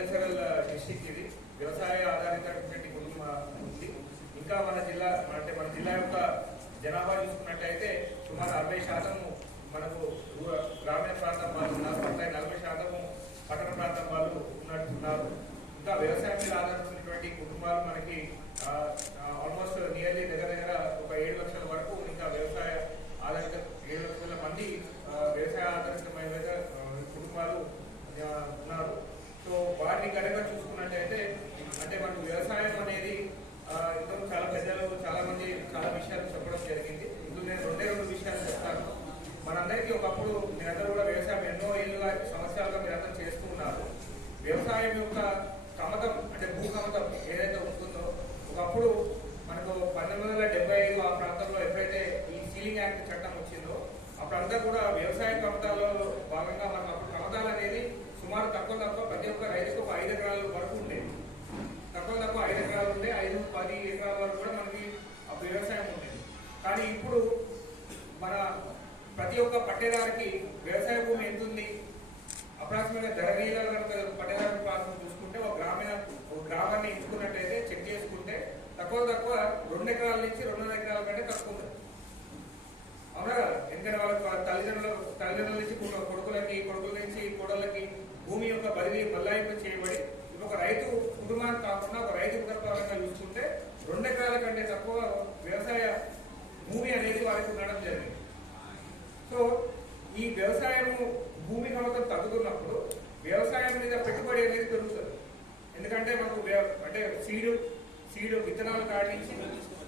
Agricultural district ఇది. వ్యవసాయ ఆధారితటువంటి కుటుంబం ఉంది. ఇంకా మన జిల్లా యొక్క జనాభా చూసుకున్నట్టయితే సుమారు 60% మనకు గ్రామీణ ప్రాంతం వాళ్ళు ఉన్నారు, 40% పట్టణ ప్రాంతం వాళ్ళు ఉన్నట్టున్నారు. ఇంకా వ్యవసాయం మీద ఆధారపడినటువంటి కుటుంబాలు మనకి ఆల్మోస్ట్ నియర్లీ దగ్గర ఒక 7 లక్షల వరకు ఇంకా వ్యవసాయ ఆధారిత 7 లక్షల మంది వ్యవసాయ ఆధారితమైన కుటుంబాలు ఉన్నారు. సో వారిని కనుక చూసుకున్నట్టయితే అంటే మనకు వ్యవసాయం అనేది ఇందులో చాలా పెద్దలు చాలా మంది చాలా విషయాలు చెప్పడం జరిగింది. ఇందులో నేను రెండు విషయాలు చెప్తాను. మనందరికీ ఒకప్పుడు మీరందరూ కూడా వ్యవసాయం ఎన్నో ఏళ్ళుగా సంవత్సరాలుగా మీరందరూ చేస్తూ ఉన్నారు. వ్యవసాయం యొక్క కమతం అంటే భూ కమతం ఏదైతే ఉంటుందో ఒకప్పుడు మనకు 1975 ఆ ప్రాంతంలో ఎప్పుడైతే ఈ సీలింగ్ యాక్ట్ చట్టం వచ్చిందో అప్పుడంతా కూడా వ్యవసాయ కమతాల్లో భాగంగా మనకు అప్పుడు కమతాలు అనేది సుమారు తక్కువ ప్రతి ఒక్క రైతుకు ఒక 5 ఎకరాల వరకు ఉండేది. తక్కువ 5 ఎకరాలు ఉండే 5-10 ఎకరాల వరకు కూడా మనకి అప్పుడు వ్యవసాయం ఉండేది. కానీ ఇప్పుడు మన ప్రతి ఒక్క పట్టేదారికి వ్యవసాయ భూమి ఎంత ఉంది అప్రాక్సిమేట్గా ధరణీలలో కనుక పట్టేదారి ప్రాంతం చూసుకుంటే ఒక గ్రామాన్ని ఎంచుకున్నట్టయితే చెక్ చేసుకుంటే తక్కువ 2 ఎకరాల నుంచి 2.5 ఎకరాల కంటే తక్కువ ఉంది. అవునా కదా? ఎందుకంటే వాళ్ళ తల్లిదండ్రుల నుంచి కొడుకుల నుంచి కోడళ్ళకి భూమి యొక్క బదిలీ బదలాయింపు చేయబడి ఒక రైతు కుటుంబానికి కాకుండా ఒక రైతు కుటుంబాలంగా చూసుకుంటే 2 ఎకరాల కంటే తక్కువ వ్యవసాయ భూమి అనేది వారికి ఉండడం జరిగింది. సో ఈ వ్యవసాయము భూమి కమతం తగ్గుతున్నప్పుడు వ్యవసాయం మీద పెట్టుబడి అనేది పెరుగుతుంది. ఎందుకంటే మనకు అంటే సీడు విత్తనాలు కాడించి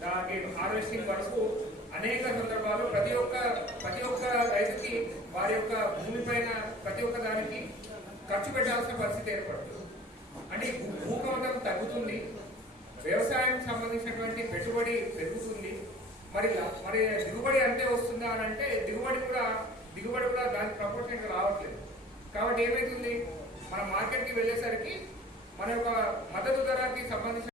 దానికి హార్వెస్టింగ్ వరకు అనేక సందర్భాలు ప్రతి ఒక్క రైతుకి వారి యొక్క భూమి పైన ప్రతి ఒక్క దానికి ఖర్చు పెట్టాల్సిన పరిస్థితి ఏర్పడుతుంది. అంటే భూకమతం తగ్గుతుంది, వ్యవసాయం సంబంధించినటువంటి పెట్టుబడి పెరుగుతుంది. మరి దిగుబడి అంతే వస్తుందా అని అంటే దిగుబడి కూడా దానికి ప్రపోర్షన్గా రావట్లేదు. కాబట్టి ఏమైతుంది, మన మార్కెట్కి వెళ్ళేసరికి మన యొక్క మద్దతు ధరకి సంబంధించిన